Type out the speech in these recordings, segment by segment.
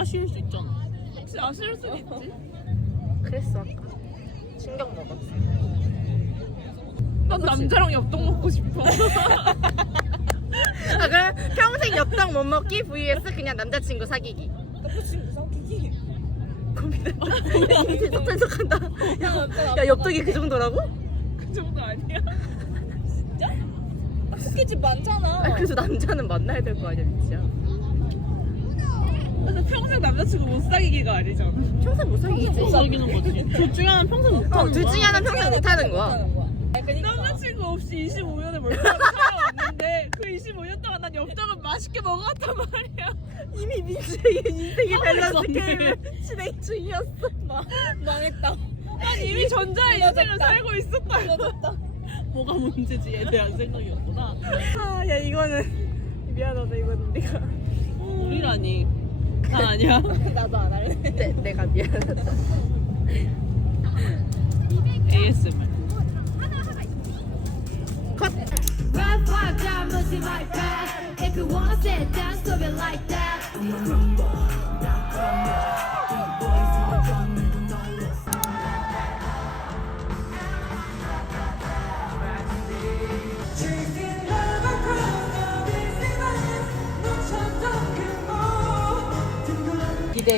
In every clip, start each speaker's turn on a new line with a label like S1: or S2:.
S1: 아쉬울 수 있잖아. 혹시 아쉬울 수 있지?
S2: 그랬어 아까 신경 먹었어
S1: 난 남자랑 엽떡 먹고 싶어.
S2: 아 그럼 평생 엽떡 못 먹기 vs 그냥 남자친구 사귀기
S3: 남자친구 사귀기.
S2: 고민된다 섭섭한다 야, 야 엽떡이 그 정도라고?
S1: 그 정도 아니야?
S3: 스케집 많잖아.
S2: 아, 그래서 남자는 만나야 될 거 아니야 미치야
S1: 근데 평생 남자친구 못 사귀기가 아니잖아.
S2: 평생 못 사귀지
S1: 못 사귀는 거지. 둘 중에 하나는 평생 못
S2: 어,
S1: 하는
S2: 둘
S1: 거야.
S2: 중에 하나는 평생 못 하는 거야.
S3: 아, 그러니까.
S1: 남자친구 없이 25년을 멀쩡하게 살아왔는데 그 25년 동안 난 엽떡을 맛있게 먹어왔단 말이야.
S2: 이미 민재의 인생의
S1: 아,
S2: 밸런스. 게임을 진행 중이었어
S3: 마, 망했다.
S1: 난 이미 전자의 인생을. 살고 있었다. 뭐가 문제지 에 대한 생각이었구나.
S2: 아 야 이거는 미안하다 이거는 네가
S1: 우리라니. 나 아니야.
S3: 나도 안 할래.
S2: 네, 내가 미안하다
S1: ASMR.
S2: 컷
S4: Rough vibe, down, looking like that. If you wanna sit down, stop it like that.
S2: 기대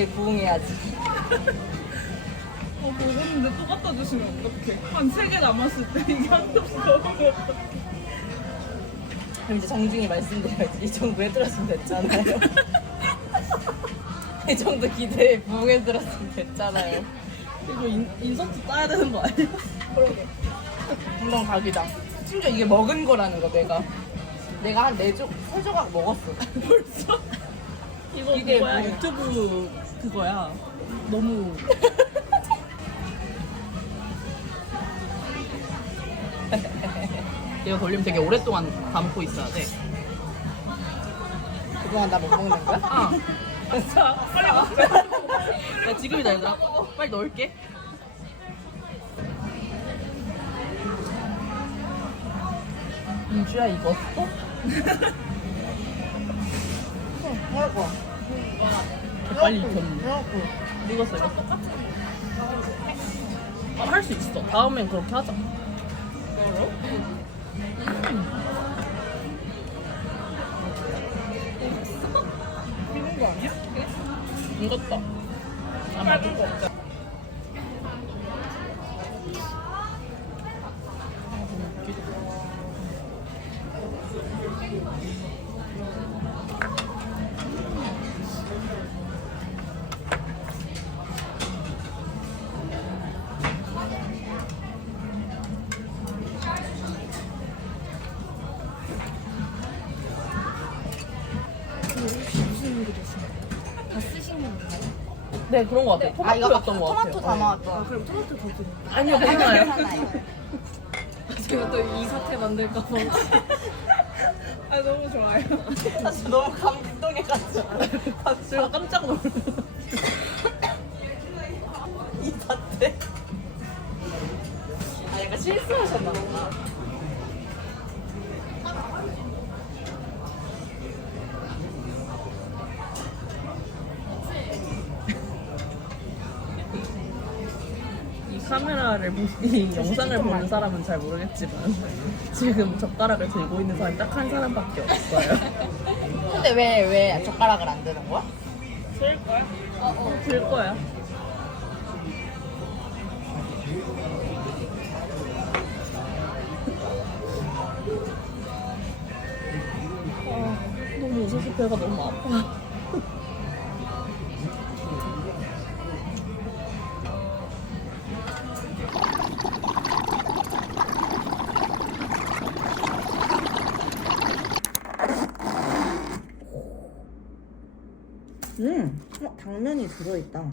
S2: 에 부응해야지.
S1: 어, 먹었는데 또 갖다 주시면 어떡해. 한 세 개 남았을 때 이게 한 접시 더 먹으면
S2: 그럼 이제 정중히 말씀드려야지. 이 정도 해드렸으면 됐잖아요. 이 정도 기대에 부응해드렸으면 됐잖아요.
S1: 이거 인, 인서트 따야 되는 거 아니야?
S2: 금방 각이다. 심지어 이게 먹은 거라는 거 내가. 내가 한 네 조, 세 조각 먹었어.
S1: 벌써? 이거
S2: 이게 뭐야?
S1: 유튜브 그거야. 너무
S2: 이거 걸리면 되게 오랫동안 담고 있어야 돼 그동안 나 못 먹는 거야?
S1: 아. 자, 빨리 먹자.
S2: 야 지금이다 얘들아 빨리 넣을게 민주야 익었어?
S1: 빨리 익혔네. 익었어, 익었어. 아, 할수 있어. 다음엔 그렇게 하자.
S3: 미는 거 아니야?
S1: 익었다. 아마 거 네, 그런 거 같아.
S2: 아 이거
S1: 토마토였던 거 같아.
S2: 토마토 다 나왔어
S1: 아, 그럼 토마토 더 줘. 아니요, 괜찮아요.
S2: 괜찮아요
S1: 제가 또 이 사태 만들까 봐. 아, 너무 좋아요.
S2: 너무 감동해가지고
S1: 제가 깜짝 놀랐어요.
S2: 이 사태 아 약간 실수하셨나 보
S1: 카메라를 보, 이 영상을 보는 사람은 잘 모르겠지만 지금 젓가락을 들고 있는 사람이 딱 한 사람밖에 없어요.
S2: 근데 왜 왜 젓가락을 안 드는 거야?
S1: 들 거야? 어, 어, 들 거야. 아, 너무 웃어서 배가 너무 아파.
S2: 들어있다.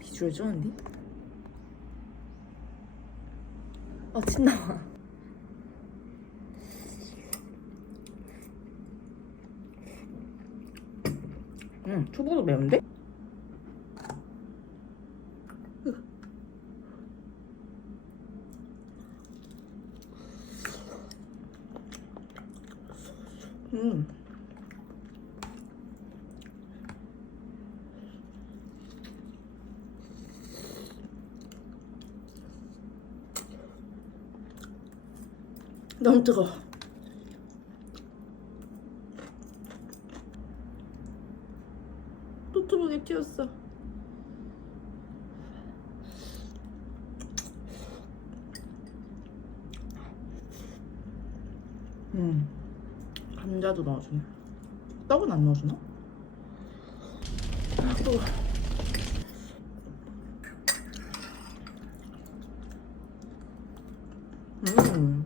S2: 비주얼 좋은데? 어, 침 나와. 음, 초보도 매운데? 음. 너무 뜨거. 노트북에 튀었어. 음, 감자도 넣어주네. 떡은 안 넣어주나? 아, 뜨거워. 음.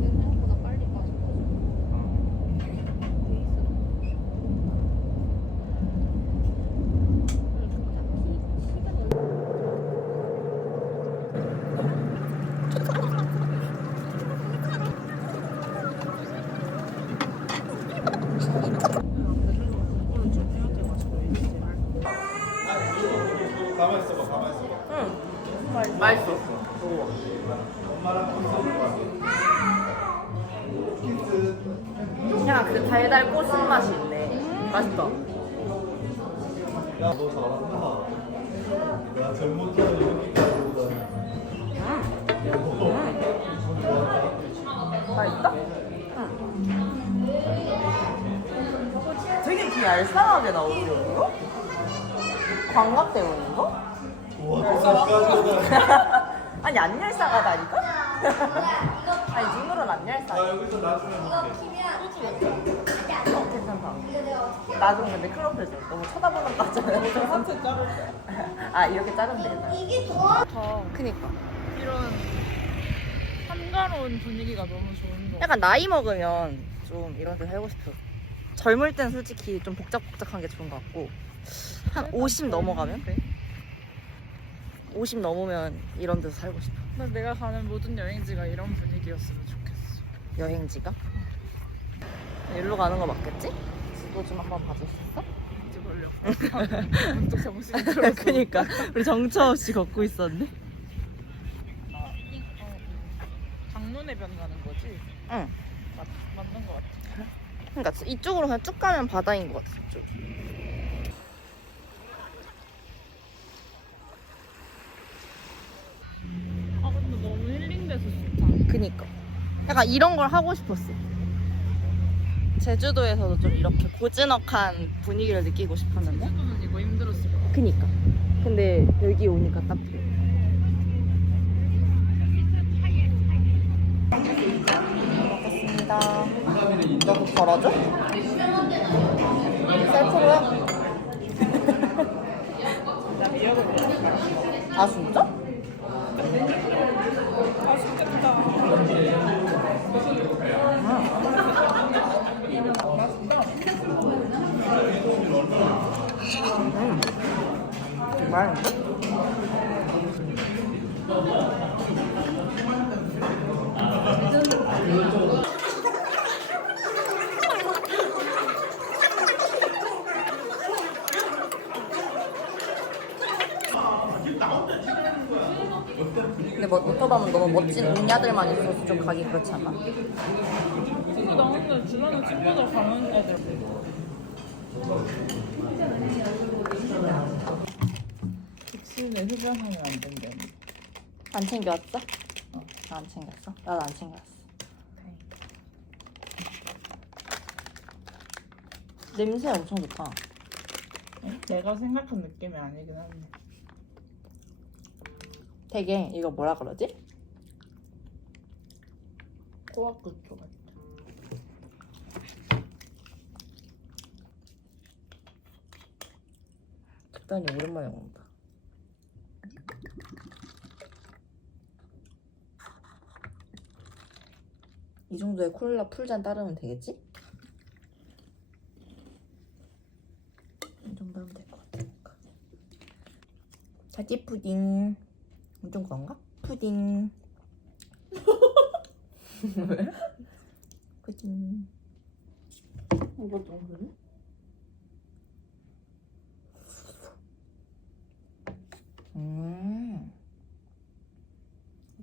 S3: 생각보다 빨리 빠져.
S2: 맛있어. 그냥 그 달달 꼬순 맛이 있네. 맛있다. 맛있다? 되게 이렇게 얄쌍하게 나오지, 이거? 광각 때문인가? 아니, 안 얄쌍하다니까? 아니, 눈으로는 안 얄쌍해. 어, 괜찮다. 나중에 근데 클럽 해줘. 너무 쳐다보는 거 같잖아.
S1: 하트 자를 때
S2: 아, 이렇게 자르면 되겠다.
S3: 더
S2: 그니까.
S3: 이런 한가로운 분위기가 너무 좋은 거.
S2: 약간 나이 먹으면 좀 이런 데 살고 싶어. 젊을 땐 솔직히 좀 복작복작한 게 좋은 것 같고 한 50 넘어가면 50 넘으면 이런 데서 살고 싶어.
S3: 난 내가 가는 모든 여행지가 이런 분위기였으면 좋겠어.
S2: 여행지가. 일로 가는 거 맞겠지? 지도 좀 한번 봐줄 수 있어?
S3: 이제 걸려. 문득 정신이 들었어.
S2: 그니까 우리 정처 없이 걷고 있었네.
S3: 강론해변 가는 거지?
S2: 응.
S3: 맞, 맞는 거 같아.
S2: 그러니까 이쪽으로 그냥 쭉 가면 바다인 것 같아. 이쪽.
S3: 아 근데 너무 힐링돼서 좋다.
S2: 그니까. 약간 이런 걸 하고 싶었어. 제주도에서도 좀 이렇게 고즈넉한 분위기를 느끼고 싶었는데.
S3: 제주도는 이거 힘들었을 것 같아.
S2: 그니까. 근데 여기 오니까 딱 그래. 먹겠습니다. 덜어줘? 셀프로요? 아 진짜? 맛있는데? 근데 뭐 오토바는 너무 멋진 웅야들만 있어서 좀 가기 그렇지 않나?
S3: 근데 나는 주변에 친구들 가는 애들
S1: 백신에 흡연하면 안 된다니
S2: 안 챙겨왔어? 어, 안 챙겼어? 나도 안 챙겨왔어. 냄새 엄청 좋다.
S1: 내가 생각한 느낌이 아니긴 한데
S2: 되게 이거 뭐라 그러지?
S1: 꼬아끝 쪽 같아.
S2: 식단이 오랜만에 먹는다. 이 정도의 콜라 풀잔 따르면 되겠지? 이 정도 하면 될 것 같아 자지 푸딩. 엄청 건가? 푸딩. 왜? 푸딩
S1: 이거 좀 그래?
S2: 음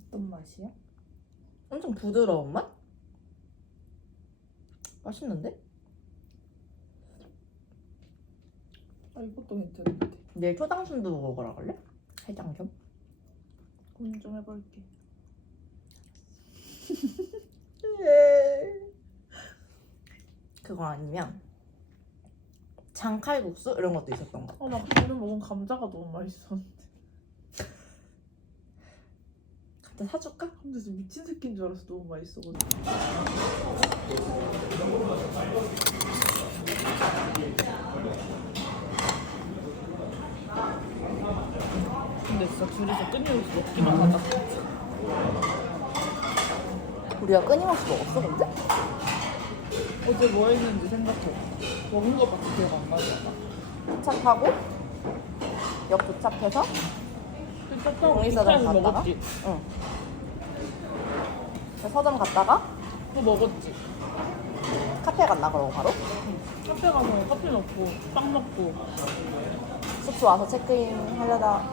S1: 어떤 맛이야?
S2: 엄청 부드러운 맛? 맛있는데?
S1: 아 이것도 괜찮은데.
S2: 내일 초당순도 먹으러 갈래? 해장 좀?
S1: 고민 좀 해볼게.
S2: 그거 아니면 장칼국수 이런 것도 있었던 거.
S1: 어나 오늘 먹은 감자가 너무 맛있었는데.
S2: 갖다 사줄까?
S1: 근데 진짜 미친 새끼인 줄 알았어. 너무 맛있어가지고. 근데 진짜 둘이서 끊임없이 먹기만 하다.
S2: 우리가 끊임없이 먹었어 근데?
S1: 어제 뭐 했는지 생각해. 먹은 것밖에 기억 안 나잖아.
S2: 도착하고 역 도착해서
S1: 기차에서
S2: 갔다가?
S1: 먹었지.
S2: 응. 서점 갔다가
S1: 또 먹었지.
S2: 카페 갔나 그러고 바로
S1: 카페 가서 커피 먹고 빵 먹고
S2: 숙소 와서 체크인 하려다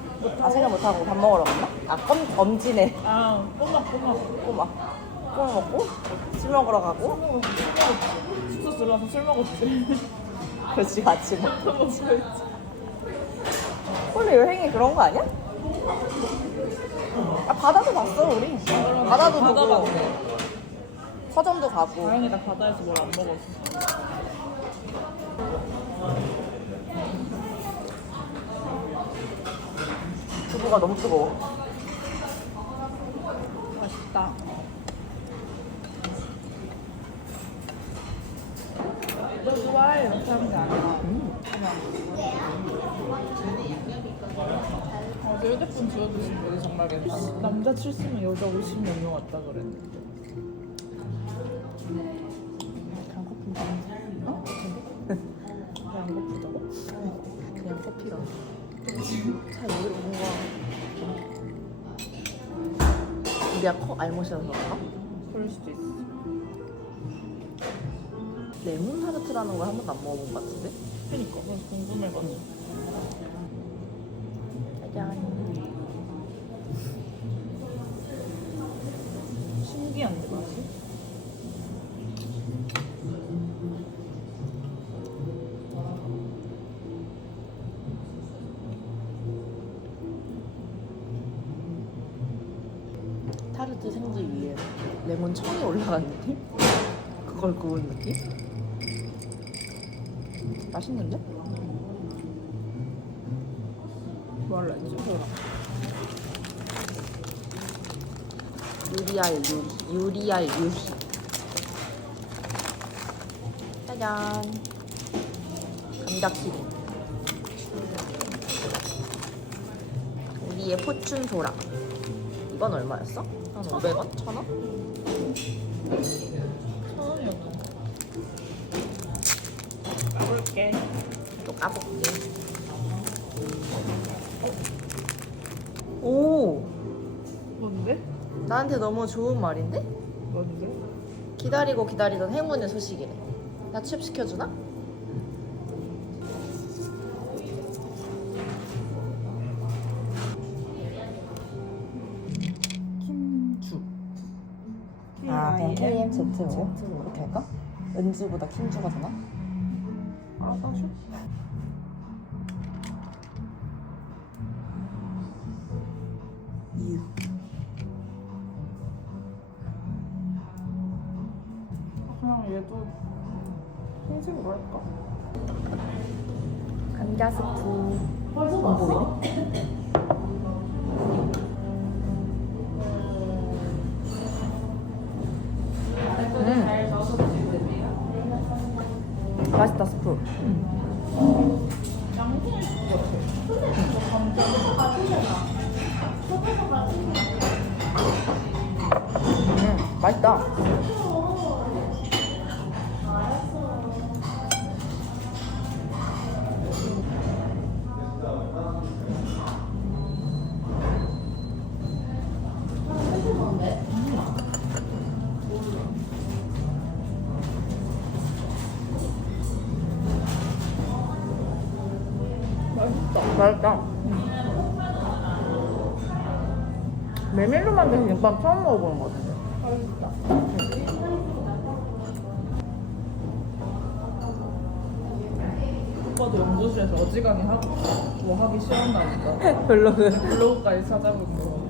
S2: 아 생각 못하고 밥 먹으러 갔나? 아 검, 검진에
S1: 아 꼬막 꼬막
S2: 꼬막 꼬막 먹고 술 먹으러 가고
S1: 숙소 들어와서 술 먹었지.
S2: 그렇지 같이 먹고
S1: 술 먹었지.
S2: 원래 여행이 그런 거 아니야? 아 바다도 봤어 우리 바다도
S1: 바다
S2: 보고
S1: 봤네.
S2: 서점도 가고
S1: 다행이다 바다에서 뭘 안 먹었어.
S2: 두부가 너무 뜨거워
S1: 맛있다. 그냥 어제 휴대폰 지워주신 분이 정말 괜찮아 남자 70명 여자 50몇 명 왔다 그랬는데 그냥 커피 좀 어?
S2: 그냥 커피가 잘 뭔가 우리가 커 알못이라서 그런가? 레몬 타르트라는 걸 한 번도 안 먹어본 것 같은데?
S1: 그니까 궁금해가지고
S2: 짜잔
S1: 신기한데 맛이?
S2: 타르트 생지 위에 레몬 청이 올라간 느낌? 그걸 구운 느낌? 맛있는데?
S1: 뭐 할라 했지?
S2: 유리알 유리 유리알 유리 짜잔 감자튀김 우리의 포춘 소라 이건 얼마였어? 한 500원? 1000원?
S1: 가볼게
S2: 또 까볼게 오
S1: 뭔데?
S2: 나한테 너무 좋은 말인데?
S1: 뭔데?
S2: 기다리고 기다리던 행운의 소식이래 나 취업시켜주나?
S1: 김주
S2: 아 그냥 KMZ로 이렇게 할까? 은주보다 킹주가 되나?
S1: 알아서
S2: 유
S1: 그냥 얘도 흰색으로 할까?
S2: 감자 스프 안 보이네? 음. 맛있다 스프 맛있다. 김밥 처음 먹어보는 것 같은데.
S1: 오빠도 연구실에서 어지간히 하고 뭐 하기 싫어한다니까.
S2: 별로는.
S1: 블로그까지 찾아보고.